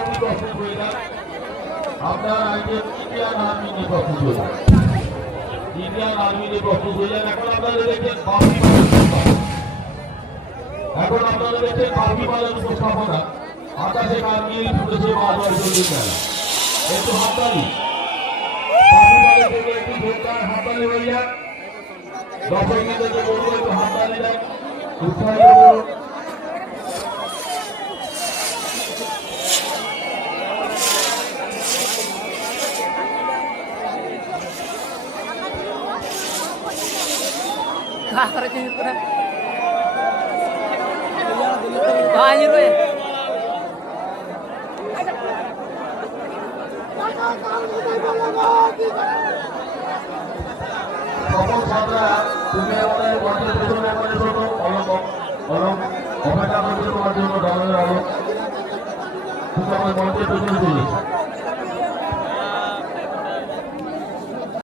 অতি প্রস্তুত হয়ে যান। আপনার আইটেম ইন্ডিয়ান আর্মি নিয়ে প্রস্তুত হয়ে যান। ইন্ডিয়ান আর্মি নিয়ে প্রস্তুত হয়ে যান। এখন আপনারা দেখছেন এখন আপনারা দেখছেন বাকিমালের উপস্থাপনা। আকাশে কার্গিল ফুটেছে বাজার জন্য খেলা। একটু হাততালি। বাকিমালের থেকে একটু জোরদার হাততালি হয়ে যান। দর্শকদেরকে বলবো একটু হাততালি দেন, উৎসাহিত করুন। সকল ছাত্ররা তুমি আমাদের মঞ্চের পেছনে অপেক্ষা করছে তোমার জন্য দাঁড়ানো তুমি আমার মঞ্চের পেছনে চলে